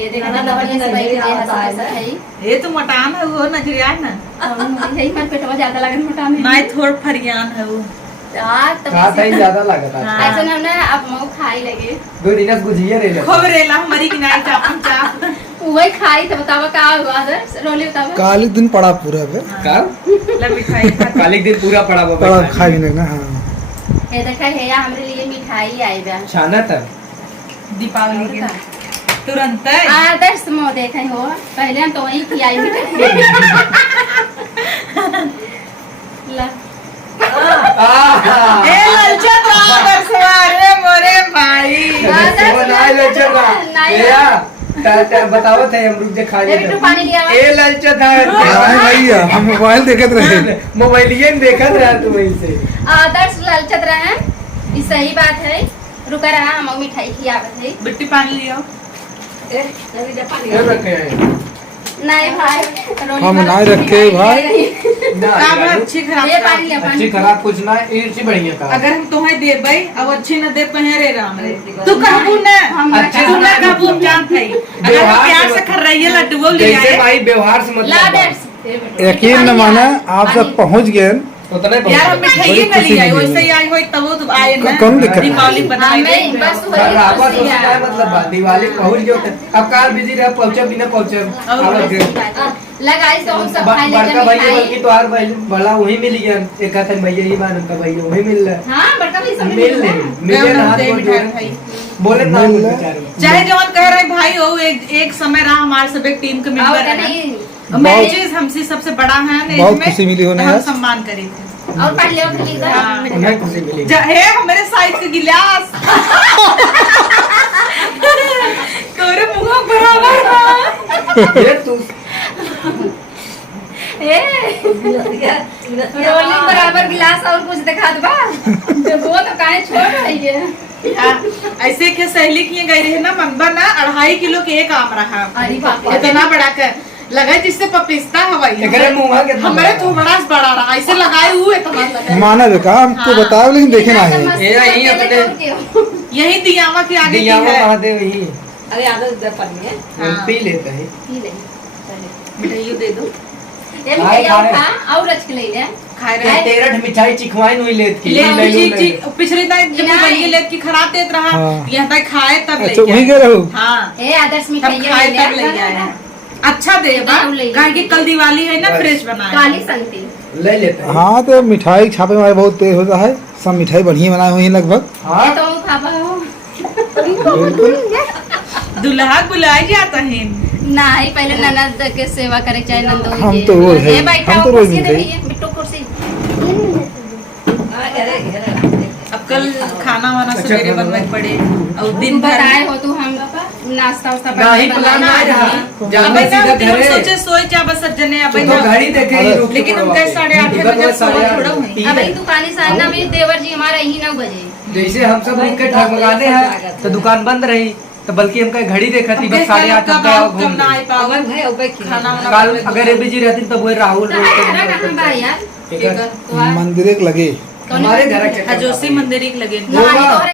ये देखना दवाई से भाई के ऐसा है ये तो मटान है वो नजरियान ना यही मन पेटवा ज्यादा लगन मटान है नहीं थोड़ फरियान है वो यार तब का तई ज्यादा लागत है ऐसा ना ना अब मो खाई लगे दो दिनस गुजिया रे खूब रेला हमारी की नहीं चापन चाप वही खाई तो बतावा का हुआ सर रोली बतावा काली दिन पड़ा पूरा पे का ले मिठाई कालिक दिन पूरा पड़ा बाबा पड़ा खाई नहीं ना। हाँ ये देखा है या हमरे लिए मिठाई आई बा छाना था दीपावली के तुरंत आदर्श मो देखे हो पहले हम तो वही खिलाई मिठाई ला ए ललचत राम सवारे मोरे भाई वो नहीं लचका या ता बताओ थे हम रुक जे खा ये बिट्टू पानी लिया ए ललचत है भैया हम मोबाइल देखत रहे मोबाइलिए में देखत रहा तू वहीं से आदर्श ललचत रहे ये सही बात है रुका रहा हम मिठाई खियावत है बिट्टी पानी लियो ये रखे हैं नहीं भाई हम नहीं रखे भाई ना अब अच्छी खराब ये पानी लिया अच्छी पानी खराब कुछ ना इसी बढ़िया का अगर हम तुम्हें दे भाई अब अच्छी न दे पहरे राम रे तू कहबू न अच्छे तू न कहबू हम जान थई अगर हम प्यार से खर रही है लड्डू वो ले जैसे आए भाई व्यवहार से ला मतलब आदर्श यकीन न माने आप सब पहुंच गए उतने यार हम मिठाई में खुशी ले आई मिली वैसे ही आई होई तब वो तो आए ना कौन दिक्कत है? दीपावली बनाई हमें बस रावत वही उसका है मतलब बात दिवाली पहुंच गए अब कार बिजी रहा पहुंचे बिना पहुंचे आवत गए लगाई तो हम सब खाई बड़का भैया लेके बल्कि तो यार बड़ा वही मिल गया एक हाथ भैया ही मान उनका भैया वही मिल रहा हां बड़का भी सब मिल ले मिले ना हाथ बोल भाई बोले ना मिल ले। बेचारे चाहे जवान कह रहे भाई हो एक समय रहा हमारे सब एक टीम के और मेंबर है नहीं मैचेस हमसे सबसे बड़ा है ना बहुत इसमें खुशी मिली होने हम आज। सम्मान करे थे और पढ़ लियो फिर लिख हाँ। उन्हें खुशी मिली हे हमारे साइज के गिलास तोरे मुंह बराबर ये तू ए रोली बराबर गिलास और कुछ दिखा दबा वो तो काहे छोड़ रही है ऐसे के सहेली किए गई रहे ना मंगबा ना 2.5 किलो के एक आम रहा अरे बाप रे इतना बड़ा कर लगा जिससे पपिस्ता हवाई एकरे मुंह के हमारे थोड़ा सा बड़ा रहा ऐसे लगाए हुए इतना लगा माना बेका हमको बताओ लेकिन देखे ना है ये यही अपने यही दियावा के आगे की दिया में है महादेव ही अरे आदत जब पड़ी है हाँ। पी लेता है पी ले मिठाई दे दो ये मिठाई और खा और रच के ले ले खाए ये रहे तेरठ मिठाई चिखवाई नहीं लेत की ले पिछले टाइम जब बनी लेत की खराब देत रहा हाँ। यहाँ तक खाए तब अच्छा ले वही गए रहो हाँ ए आदर्श तब मिठाई खाए ले तब ले आए अच्छा दे बा काहे कि कल दिवाली है ना फ्रेश बनाए काली संती ले लेता है हाँ तो मिठाई छापे में बहुत तेज होता है सब मिठाई बढ़िया बनाए हुई हैं लगभग हाँ ये तो खाबा हो दुल्हा बुलाए जाता है नहीं पहले ननद के सेवा करे चाहे नंदोई हम के। तो रोज है, ए बैठा हम तो हो रोज कुर्सी दे मिठाई। भैया बिट्टू कुर्सी अब कल खाना वाना अच्छा, सवेरे खाना बनवाए पड़े और तुम दिन भर बताए हो तू हम नाश्ता वास्ता नहीं प्लान नहीं रहा अब जाना ना सीधा हम घरे सोचे सोए जा बस जने अब तो घड़ी देखे ही रुक लेकिन हम कहे 8:30 बजे सोए थोड़ा हुई अब इन दुकानी से आना भी देवर जी हमारा यही 9 बजे जैसे हम सब रुक के ठगमगाने हैं तो दुकान बंद रही तो बल्कि हम कहीं घड़ी देखा थी बस 8:30 तक गया घूम ना आई पाओ अवन है उबे की खाना वाना कल बनवाए अगर ये बिजी रहती तो वो राहुल तो है कहां बा यार ठीक है तो मंदिर एक लगे हमारे घर के हजोसी मंदिर एक लगे नहीं तो